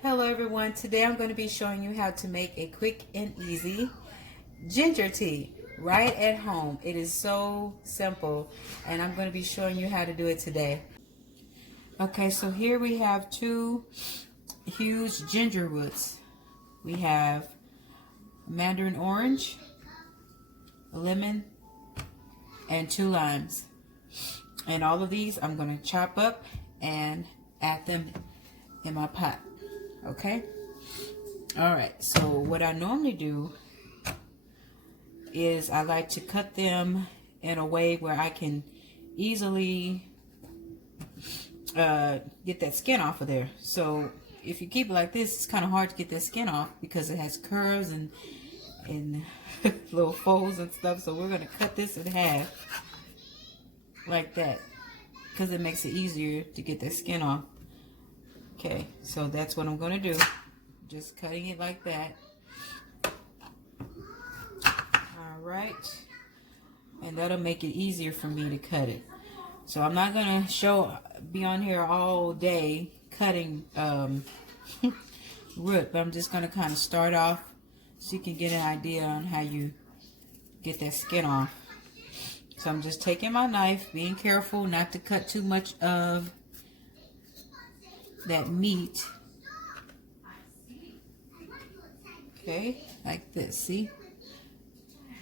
Hello everyone, today I'm going to be showing you how to make a quick and easy ginger tea right at home. It is so simple and I'm going to be showing you how to do it today. Okay, so here we have two huge ginger roots. We have mandarin orange, a lemon, and 2 limes. And all of these I'm going to chop up and add them in my pot. Okay? Alright, so what I normally do is I like to cut them in a way where I can easily get that skin off of there. So if you keep it like this, it's kind of hard to get that skin off because it has curves and little folds and stuff. So we're going to cut this in half like that because it makes it easier to get that skin off. Okay, so that's what I'm going to do. Just cutting it like that. Alright. And that'll make it easier for me to cut it. So I'm not going to be on here all day cutting root. But I'm just going to kind of start off so you can get an idea on how you get that skin off. So I'm just taking my knife, being careful not to cut too much of that meat. Okay, like this. See,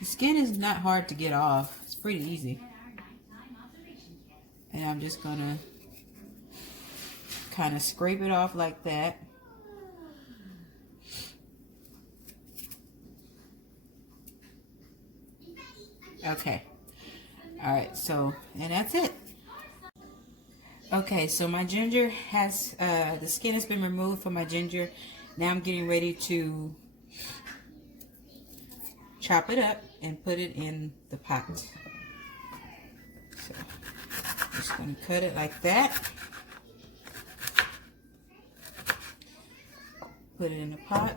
the skin is not hard to get off. It's pretty easy. And I'm just gonna kind of scrape it off like that. Okay. All right, so, and that's it. Okay, so my ginger has, the skin has been removed from my ginger. Now I'm getting ready to chop it up and put it in the pot. So, just going to cut it like that. Put it in the pot.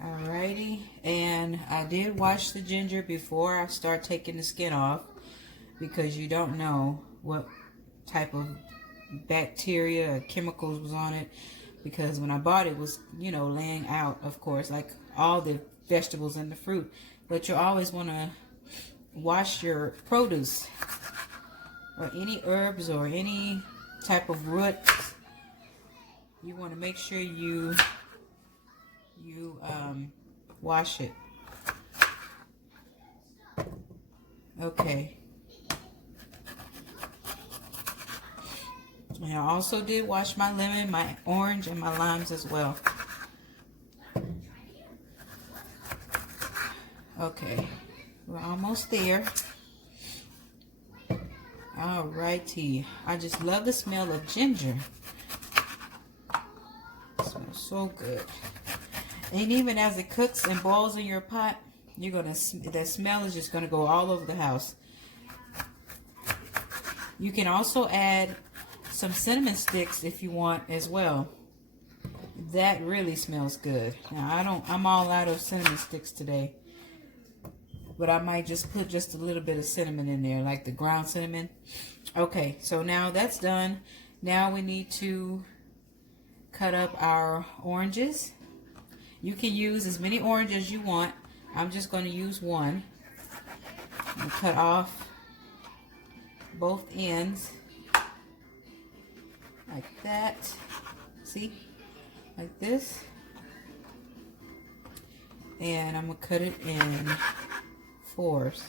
Alrighty, and I did wash the ginger before I start taking the skin off because you don't know what type of bacteria or chemicals was on it, because when I bought it was, you know, laying out, of course, like all the vegetables and the fruit. But you always want to wash your produce or any herbs or any type of root. You want to make sure you wash it. Okay. And I also did wash my lemon, my orange, and my limes as well. Okay, we're almost there. Alrighty, I just love the smell of ginger. It smells so good. And even as it cooks and boils in your pot, that smell is just gonna go all over the house. You can also add some cinnamon sticks if you want as well. That really smells good. Now I'm all out of cinnamon sticks today, but I might just put just a little bit of cinnamon in there, like the ground cinnamon. Okay, so now that's done. Now we need to cut up our oranges. You can use as many oranges as you want. I'm just going to use one. And cut off both ends like that. See? Like this. And I'm going to cut it in 4s.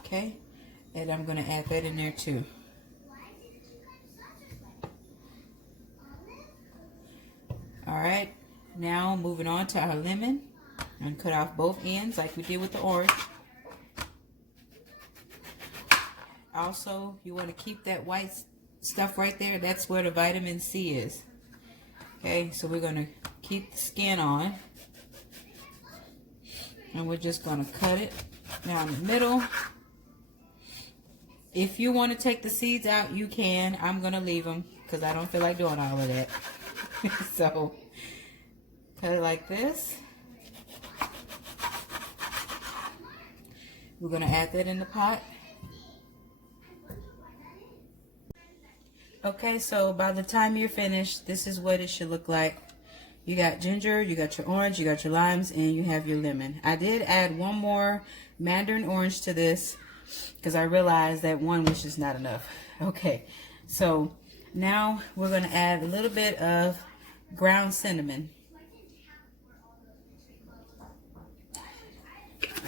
Okay? And I'm going to add that in there too. Alright, now moving on to our lemon. And cut off both ends like we did with the orange. Also, you want to keep that white stuff right there. That's where the vitamin C is. Okay, so we're going to keep the skin on. And we're just going to cut it down the middle. If you want to take the seeds out, you can. I'm going to leave them because I don't feel like doing all of that. So, cut it like this. We're going to add that in the pot. Okay, so by the time you're finished, this is what it should look like. You got ginger, you got your orange, you got your limes, and you have your lemon. I did add one more mandarin orange to this because I realized that one was just not enough. Okay, so now we're going to add a little bit of ground cinnamon.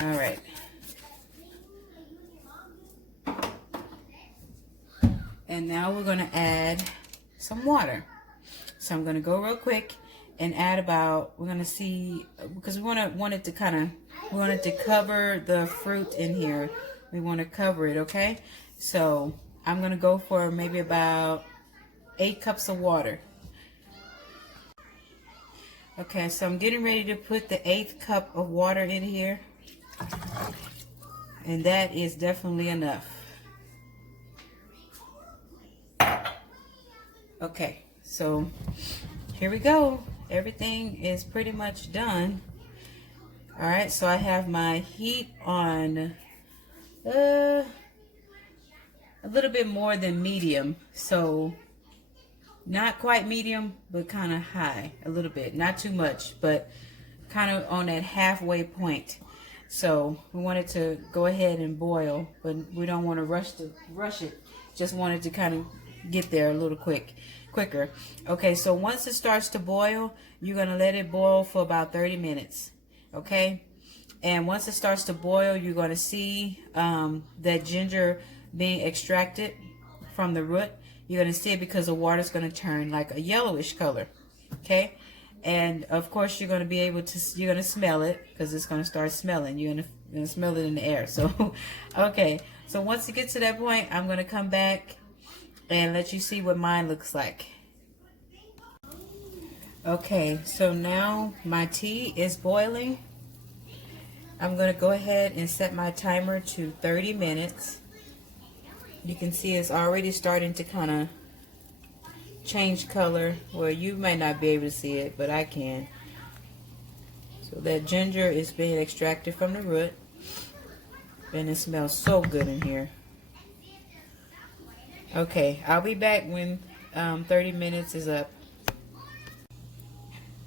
All right. And now we're going to add some water. So I'm going to go real quick and add about, we're going to see, because we want it to cover the fruit in here. We want to cover it, okay? So I'm going to go for maybe about 8 cups of water. Okay, so I'm getting ready to put the 8th cup of water in here. And that is definitely enough. Okay, so here we go. Everything is pretty much done. All right, so I have my heat on a little bit more than medium. So not quite medium, but kind of high a little bit. Not too much, but kind of on that halfway point. So we want it to go ahead and boil, but we don't want to rush it. Just want it to kind of get there a little quicker. Okay, so once it starts to boil, you're going to let it boil for about 30 minutes. Okay, and once it starts to boil, you're going to see that ginger being extracted from the root. You're going to see it because the water is going to turn like a yellowish color. Okay, and of course you're going to be able to, you're going to smell it because it's going to start smelling. You're going to smell it in the air. So okay, so once it gets to that point, I'm going to come back and let you see what mine looks like. Okay, so now my tea is boiling. I'm going to go ahead and set my timer to 30 minutes. You can see it's already starting to kind of change color. Well, you may not be able to see it, but I can. So that ginger is being extracted from the root. And it smells so good in here. Okay, I'll be back when 30 minutes is up.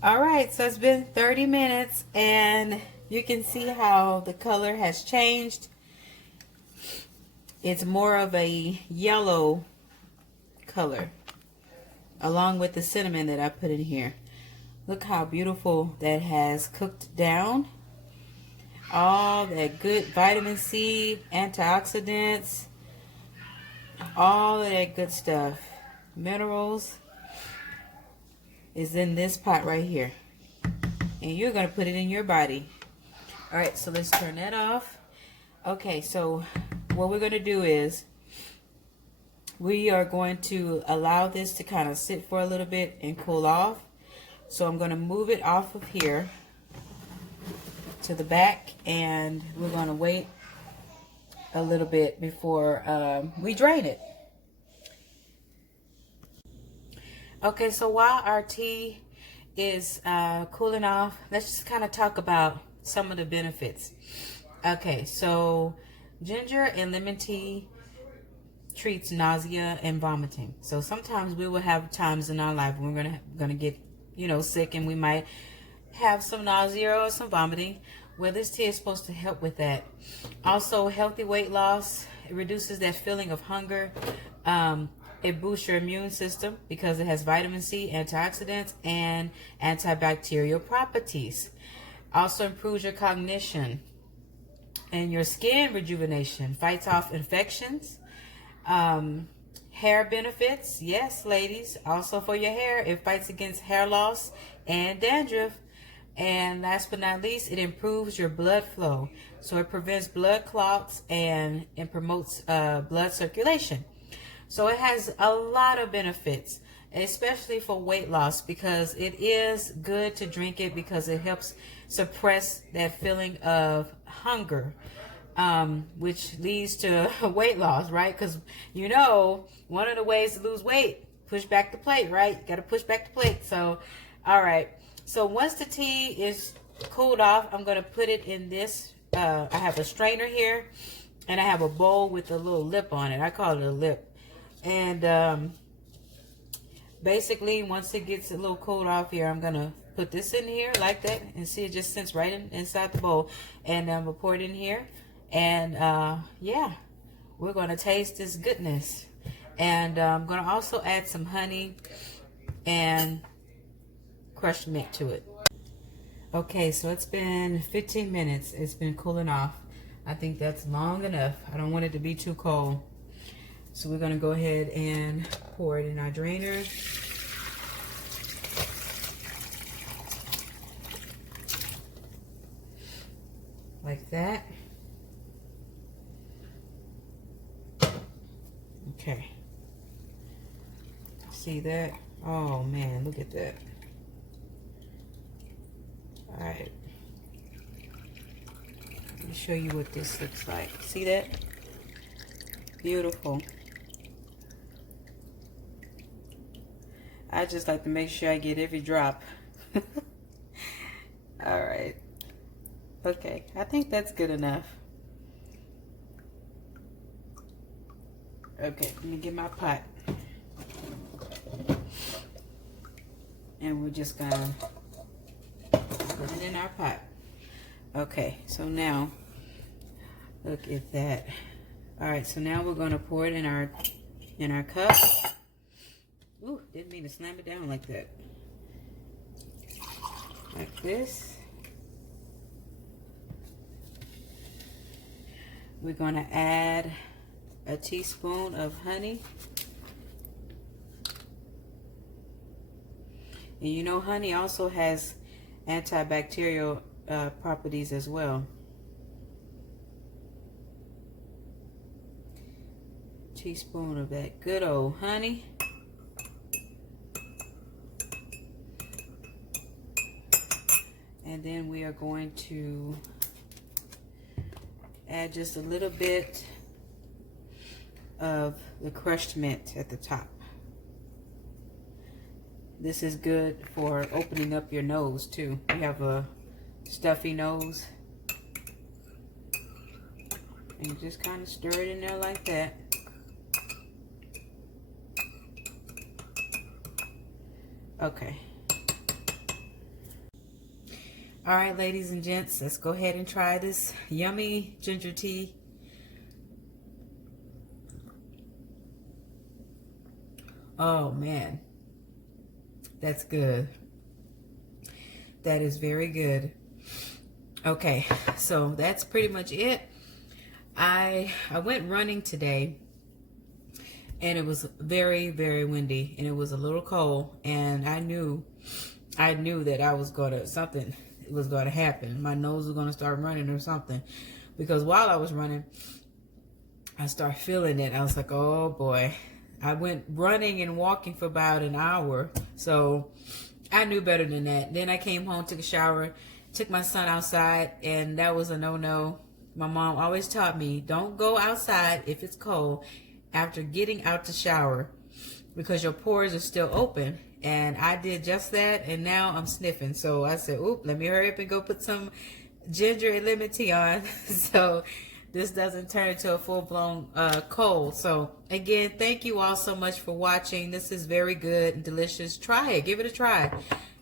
Alright, so it's been 30 minutes and you can see how the color has changed. It's more of a yellow color along with the cinnamon that I put in here. Look how beautiful that has cooked down. All that good vitamin C, antioxidants, all of that good stuff, minerals, is in this pot right here. And you're going to put it in your body. Alright, so let's turn that off. Okay, so what we're going to do is we are going to allow this to kind of sit for a little bit and cool off. So I'm going to move it off of here to the back, and we're going to wait a little bit before we drain it. Okay, so while our tea is cooling off, let's just kind of talk about some of the benefits. Okay, so ginger and lemon tea treats nausea and vomiting. So sometimes we will have times in our life when we're gonna get, sick, and we might have some nausea or some vomiting. Well, this tea is supposed to help with that. Also, healthy weight loss. It reduces that feeling of hunger. It boosts your immune system because it has vitamin C, antioxidants, and antibacterial properties. Also improves your cognition and your skin rejuvenation. Fights off infections. Hair benefits. Yes, ladies. Also for your hair, it fights against hair loss and dandruff. And last but not least, it improves your blood flow. So it prevents blood clots and promotes blood circulation. So it has a lot of benefits, especially for weight loss, because it is good to drink it because it helps suppress that feeling of hunger, which leads to weight loss, right? Because one of the ways to lose weight, push back the plate, right? You got to push back the plate. So, all right. So once the tea is cooled off, I'm going to put it in this I have a strainer here, and I have a bowl with a little lip on it. I call it a lip. And basically, once it gets a little cold off here, I'm going to put this in here like that. And see, it just sits right inside the bowl. And I'm going to pour it in here. And yeah, we're going to taste this goodness. And I'm going to also add some honey and crushed milk to it. Okay, so it's been 15 minutes. It's been cooling off. I think that's long enough. I don't want it to be too cold. So we're going to go ahead and pour it in our drainer. Like that. Okay. See that? Oh man, look at that. All right. Let me show you what this looks like. See that? Beautiful. I just like to make sure I get every drop. All right. Okay, I think that's good enough. Okay, let me get my pot. And we're just gonna put it in our pot. Okay, so now, look at that. All right, so now we're gonna pour it in our cup. Ooh, didn't mean to slam it down like that. Like this. We're gonna add a teaspoon of honey. And you know, honey also has antibacterial properties as well. Teaspoon of that good old honey. And then we are going to add just a little bit of the crushed mint at the top. This is good for opening up your nose too. You have a stuffy nose. And you just kind of stir it in there like that. Okay. All right, ladies and gents, let's go ahead and try this yummy ginger tea. Oh man, that's good. That is very good. Okay, so that's pretty much it. I went running today, and it was very, very windy, and it was a little cold, and I knew that I was something was going to happen. My nose was going to start running or something, because while I was running, I started feeling it. I was like, oh boy. I went running and walking for about an hour, so I knew better than that. Then I came home, took a shower, took my son outside, and that was a no-no. My mom always taught me, don't go outside if it's cold after getting out the shower, because your pores are still open. And I did just that, and now I'm sniffing. So I said, oop, let me hurry up and go put some ginger and lemon tea on so this doesn't turn into a full-blown cold. So again, thank you all so much for watching. This is very good and delicious. Try it. Give it a try.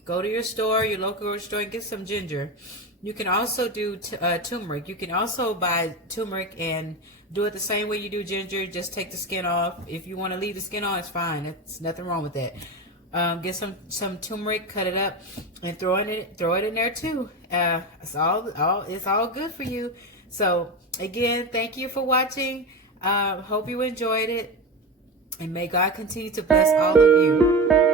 Go to your store, your local store, and get some ginger. You can also do turmeric. You can also buy turmeric and do it the same way you do ginger. Just take the skin off. If you want to leave the skin on, it's fine. There's nothing wrong with that. Get some turmeric, cut it up, and throw it in there too. It's all good for you. So again, thank you for watching. Hope you enjoyed it, and may God continue to bless all of you.